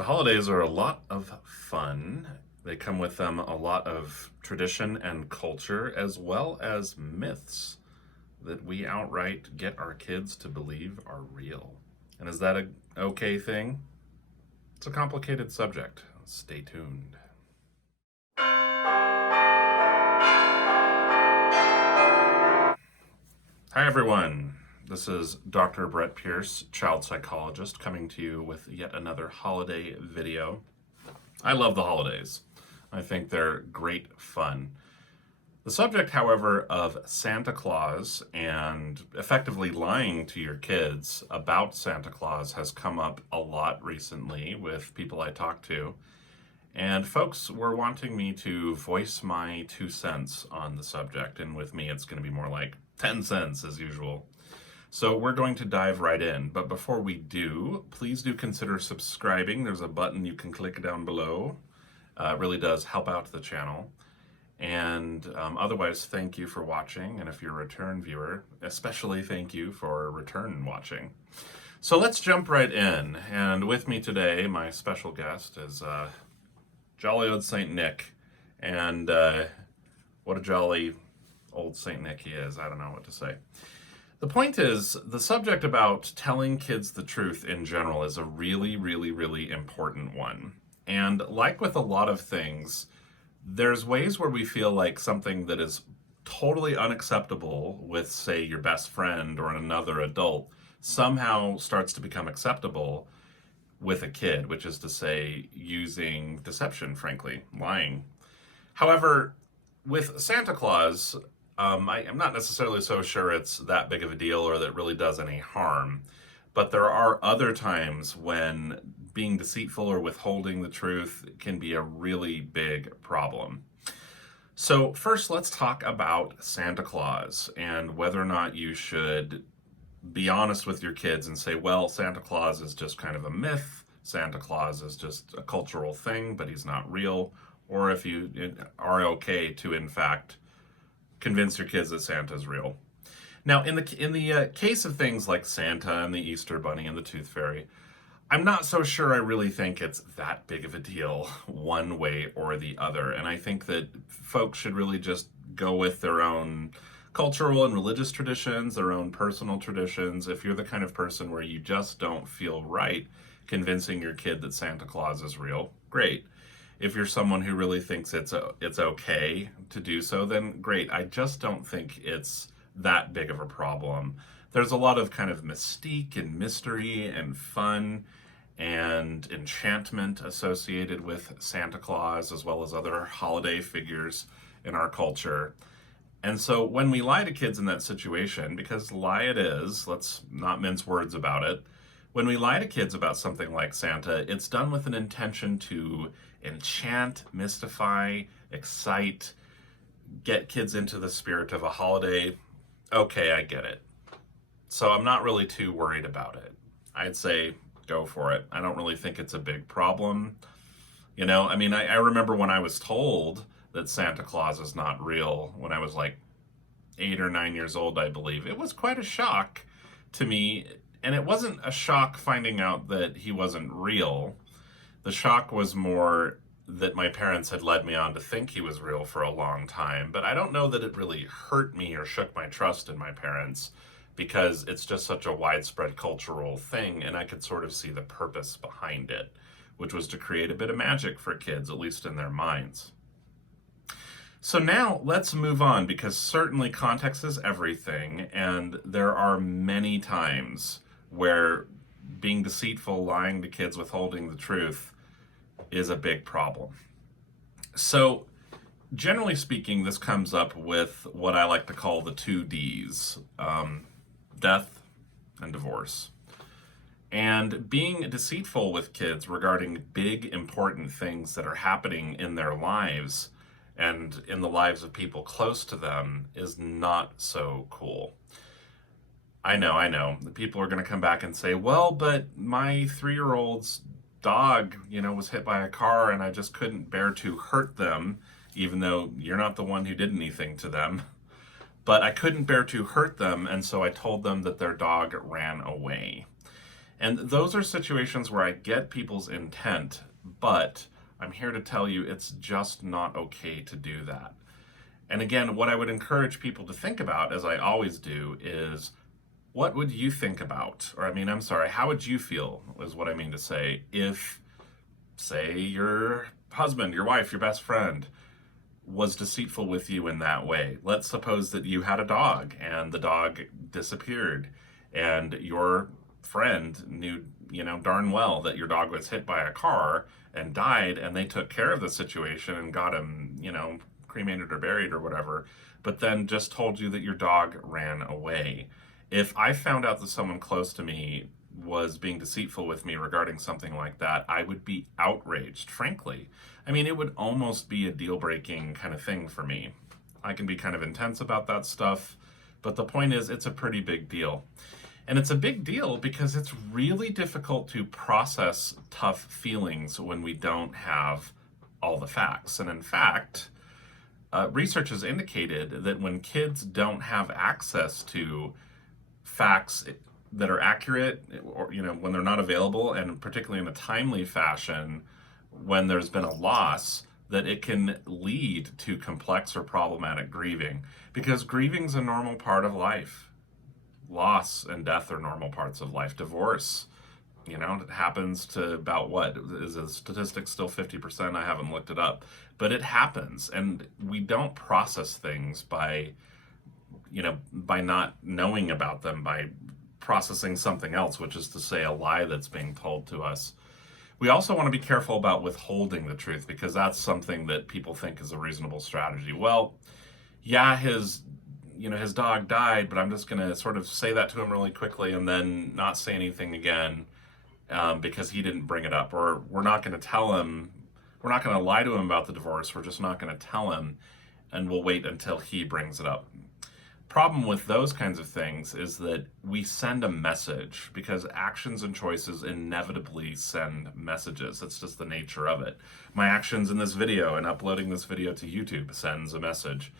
The holidays are a lot of fun. They come with them a lot of tradition and culture, as well as myths that we outright get our kids to believe are real. And is that a okay thing? It's a complicated subject. Stay tuned. Hi, everyone. This is Dr. Brett Pearce, child psychologist, coming to you with yet another holiday video. I love the holidays. I think they're great fun. The subject, however, of Santa Claus and effectively lying to your kids about Santa Claus has come up a lot recently with people I talk to. And folks were wanting me to voice my 2 cents on the subject. And with me, it's going to be more like 10 cents as usual. So we're going to dive right in. But before we do, please do consider subscribing. There's a button you can click down below. It really does help out the channel. And otherwise, thank you for watching. And if you're a return viewer, especially thank you for return watching. So let's jump right in. And with me today, my special guest is jolly old Saint Nick. And what a jolly old Saint Nick he is. I don't know what to say. The point is, the subject about telling kids the truth in general is a really, really, really important one. And like with a lot of things, there's ways where we feel like something that is totally unacceptable with, say, your best friend or another adult somehow starts to become acceptable with a kid, which is to say, using deception, frankly, lying. However, with Santa Claus, I'm not necessarily so sure it's that big of a deal or that it really does any harm. But there are other times when being deceitful or withholding the truth can be a really big problem. So first, let's talk about Santa Claus and whether or not you should be honest with your kids and say, well, Santa Claus is just kind of a myth. Santa Claus is just a cultural thing, but he's not real. Or if you are okay to, in fact, convince your kids that Santa's real. Now, in the case of things like Santa and the Easter Bunny and the Tooth Fairy, I'm not so sure I really think it's that big of a deal one way or the other. And I think that folks should really just go with their own cultural and religious traditions, their own personal traditions. If you're the kind of person where you just don't feel right convincing your kid that Santa Claus is real, great. If you're someone who really thinks it's okay to do so, then great. I just don't think it's that big of a problem. There's a lot of kind of mystique and mystery and fun and enchantment associated with Santa Claus, as well as other holiday figures in our culture. And so when we lie to kids in that situation, because lie it is, let's not mince words about it, when we lie to kids about something like Santa, it's done with an intention to enchant, mystify, excite, get kids into the spirit of a holiday. Okay, I get it. So I'm not really too worried about it. I'd say go for it. I don't really think it's a big problem. You know, I mean, I remember when I was told that Santa Claus is not real when I was like 8 or 9 years old, I believe. It was quite a shock to me. And it wasn't a shock finding out that he wasn't real. The shock was more that my parents had led me on to think he was real for a long time. But I don't know that it really hurt me or shook my trust in my parents because it's just such a widespread cultural thing. And I could sort of see the purpose behind it, which was to create a bit of magic for kids, at least in their minds. So now let's move on, because certainly context is everything. And there are many times where being deceitful, lying to kids, withholding the truth is a big problem. So generally speaking, this comes up with what I like to call the 2 Ds, death and divorce. And being deceitful with kids regarding big, important things that are happening in their lives and in the lives of people close to them is not so cool. I know. The people are going to come back and say, well, but my 3-year-old's dog, was hit by a car and I just couldn't bear to hurt them, even though you're not the one who did anything to them. But I couldn't bear to hurt them, and so I told them that their dog ran away. And those are situations where I get people's intent, but I'm here to tell you it's just not okay to do that. And again, what I would encourage people to think about, as I always do, is what would you think about? Or, I'm sorry, how would you feel, is what I mean to say, if, say, your husband, your wife, your best friend was deceitful with you in that way. Let's suppose that you had a dog and the dog disappeared, and your friend knew, darn well that your dog was hit by a car and died, and they took care of the situation and got him, cremated or buried or whatever, but then just told you that your dog ran away. If I found out that someone close to me was being deceitful with me regarding something like that, I would be outraged, frankly. It would almost be a deal-breaking kind of thing for me. I can be kind of intense about that stuff, but the point is, it's a pretty big deal. And it's a big deal because it's really difficult to process tough feelings when we don't have all the facts. And in fact, research has indicated that when kids don't have access to facts that are accurate, or when they're not available, and particularly in a timely fashion, when there's been a loss, that it can lead to complex or problematic grieving, because grieving's a normal part of life. Loss and death are normal parts of life. Divorce, it happens to about, what is the statistic, still 50%? I haven't looked it up, but it happens, and we don't process things by not knowing about them, by processing something else, which is to say a lie that's being told to us. We also want to be careful about withholding the truth, because that's something that people think is a reasonable strategy. Well, yeah, his dog died, but I'm just going to sort of say that to him really quickly and then not say anything again, because he didn't bring it up. Or we're not going to tell him, we're not going to lie to him about the divorce, we're just not going to tell him, and we'll wait until he brings it up. Problem with those kinds of things is that we send a message, because actions and choices inevitably send messages. It's just the nature of it. My actions in this video and uploading this video to YouTube sends a message.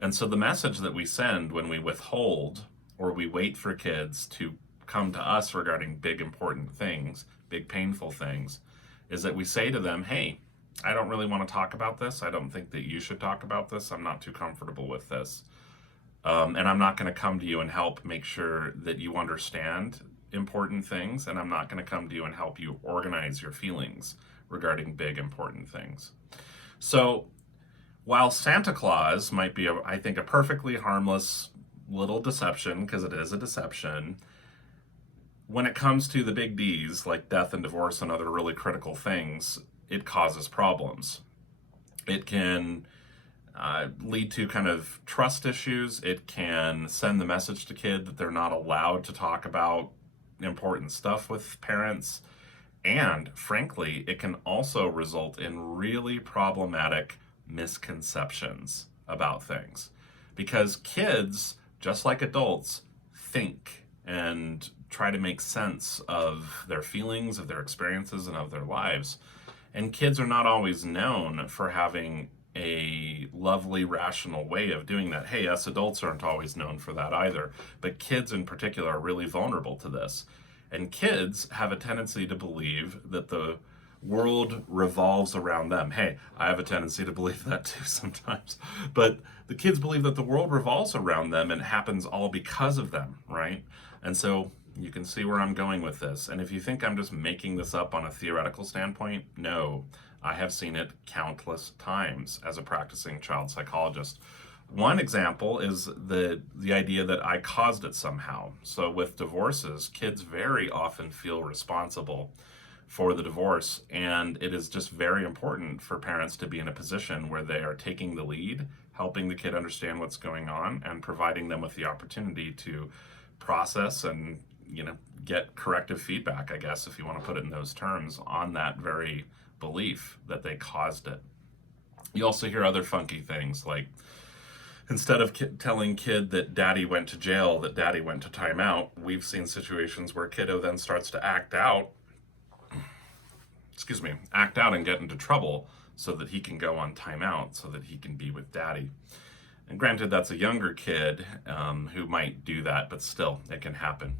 And so the message that we send when we withhold, or we wait for kids to come to us regarding big important things, big painful things, is that we say to them, hey, I don't really want to talk about this. I don't think that you should talk about this. I'm not too comfortable with this. And I'm not going to come to you and help make sure that you understand important things, and I'm not going to come to you and help you organize your feelings regarding big important things. So while Santa Claus might be, I think, a perfectly harmless little deception, because it is a deception, when it comes to the big D's, like death and divorce and other really critical things, it causes problems. It can lead to kind of trust issues. It can send the message to kids that they're not allowed to talk about important stuff with parents. And frankly, it can also result in really problematic misconceptions about things. Because kids, just like adults, think and try to make sense of their feelings, of their experiences, and of their lives. And kids are not always known for having a lovely, rational way of doing that. Hey, us adults aren't always known for that either, but kids in particular are really vulnerable to this. And kids have a tendency to believe that the world revolves around them. Hey, I have a tendency to believe that too sometimes, but the kids believe that the world revolves around them and happens all because of them, right? And so you can see where I'm going with this. And if you think I'm just making this up on a theoretical standpoint, no. I have seen it countless times as a practicing child psychologist. One example is the idea that I caused it somehow. So with divorces, kids very often feel responsible for the divorce, and it is just very important for parents to be in a position where they are taking the lead, helping the kid understand what's going on, and providing them with the opportunity to process and get corrective feedback, I guess, if you want to put it in those terms, on that very belief that they caused it. You also hear other funky things, like instead of telling kid that daddy went to jail, that daddy went to timeout, we've seen situations where kiddo then starts to act out and get into trouble so that he can go on timeout, so that he can be with daddy. And granted, that's a younger kid who might do that, but still, it can happen.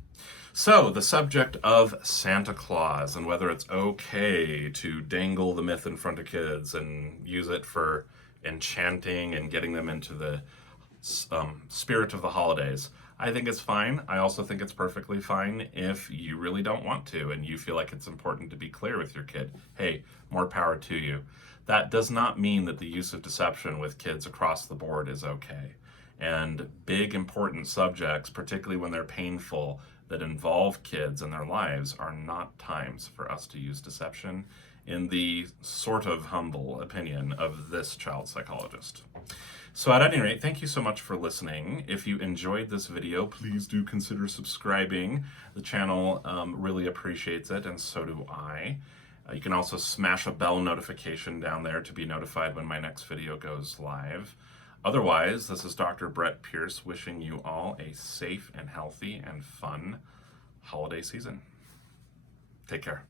So, the subject of Santa Claus and whether it's okay to dangle the myth in front of kids and use it for enchanting and getting them into the spirit of the holidays. I think it's fine. I also think it's perfectly fine if you really don't want to and you feel like it's important to be clear with your kid. Hey, more power to you. That does not mean that the use of deception with kids across the board is okay. And big, important subjects, particularly when they're painful, that involve kids and their lives, are not times for us to use deception, in the sort of humble opinion of this child psychologist. So at any rate, thank you so much for listening. If you enjoyed this video, please do consider subscribing. The channel really appreciates it, and so do I. You can also smash a bell notification down there to be notified when my next video goes live. Otherwise, this is Dr. Brett Pearce wishing you all a safe and healthy and fun holiday season. Take care.